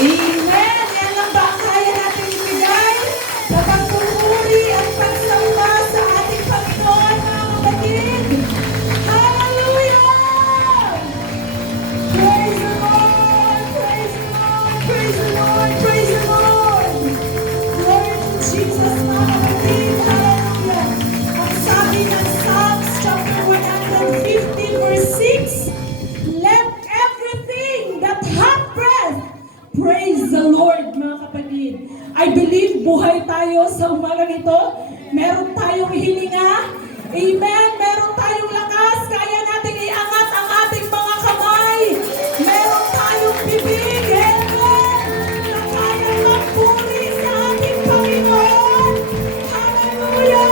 Amen! Yan lang ba ang kaya natin ibigay sa pagpupuri at pagsamba sa ating Panginoon, mga kapatid? Hallelujah! Praise the Lord! Praise the Lord! Praise the Lord! Praise the Lord! Glory to Jesus, mga kapatid! Hallelujah! Ang sabi ng Psalms chapter 150 verse 6, let everything that hath breath praise the Lord, mga kapatid. I believe buhay tayo sa umaga nito. Meron tayong hininga. Amen. Meron tayong lakas. Kaya natin iangat ang ating mga kamay. Meron tayong bibig. Amen. Na kaya magpuri sa ating Panginoon. Hallelujah.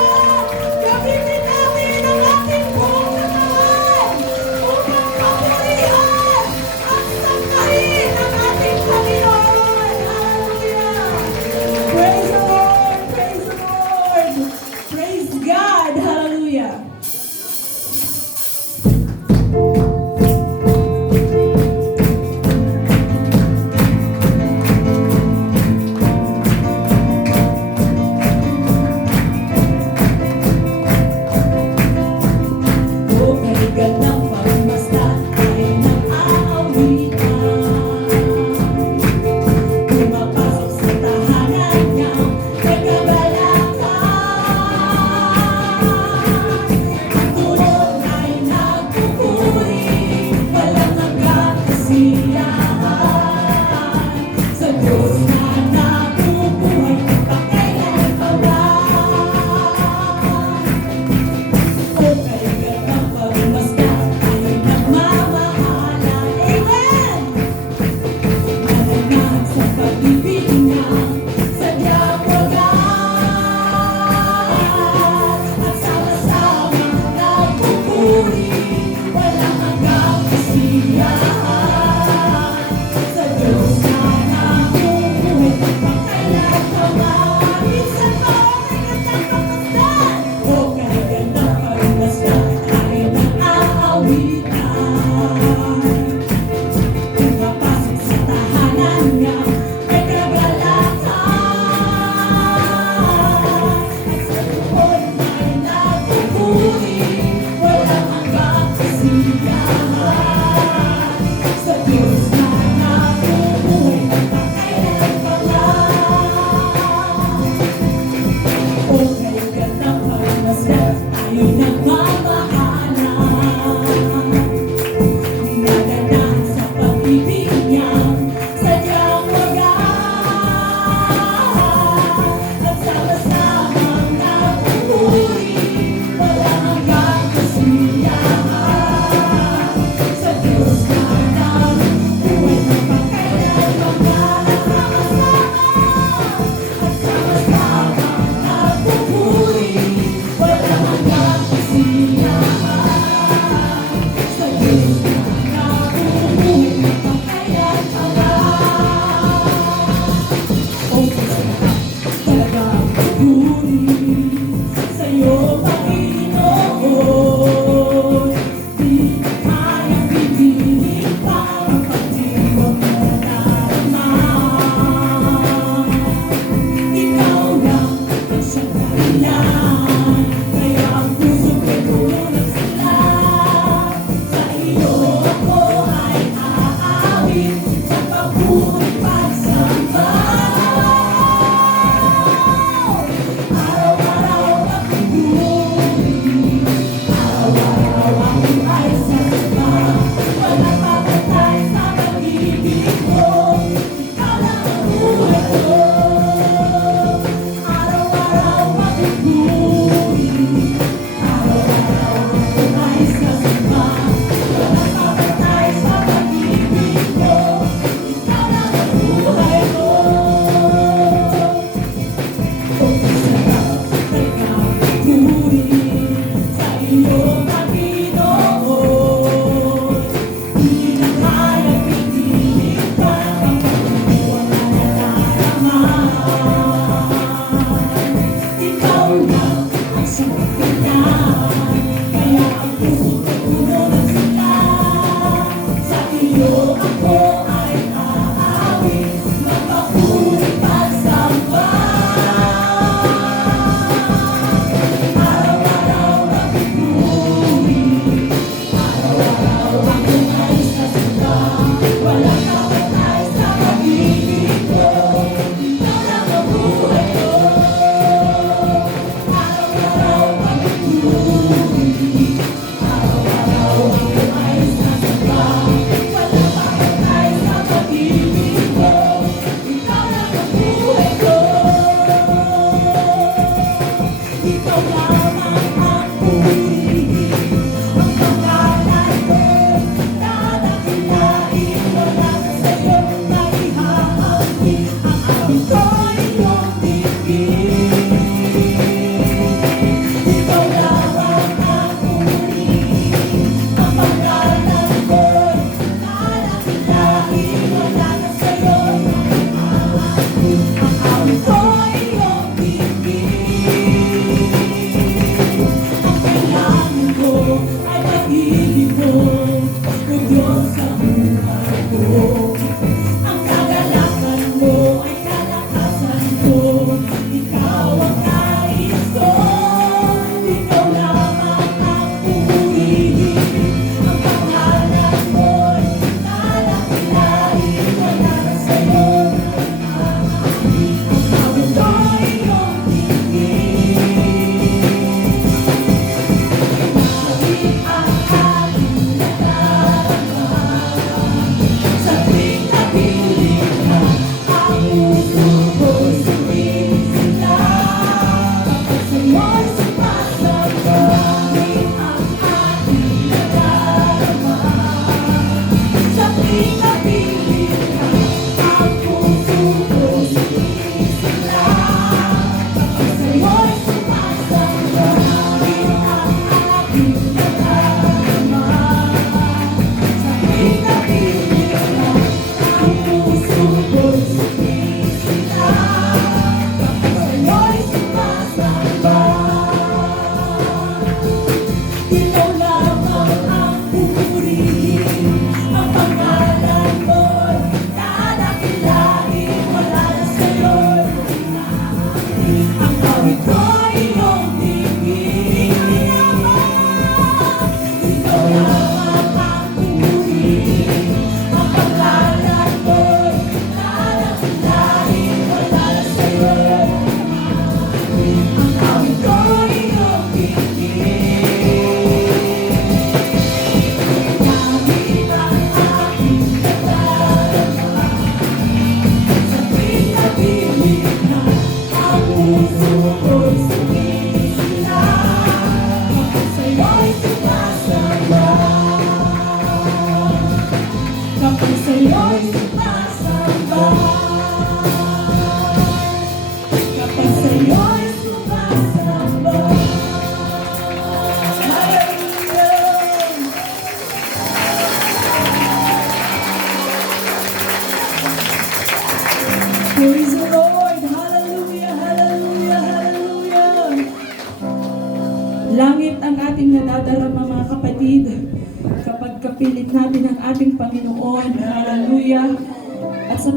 Gamitin natin ang ating buong katawan upang papurihan at sangkahin ang ating Panginoon. Hallelujah. Praise the Lord. Praise the Lord. Praise God. Hallelujah. Langit ang ating nadadarama mga kapatid kapag kapilit natin ang ating Panginoon. Hallelujah. At sa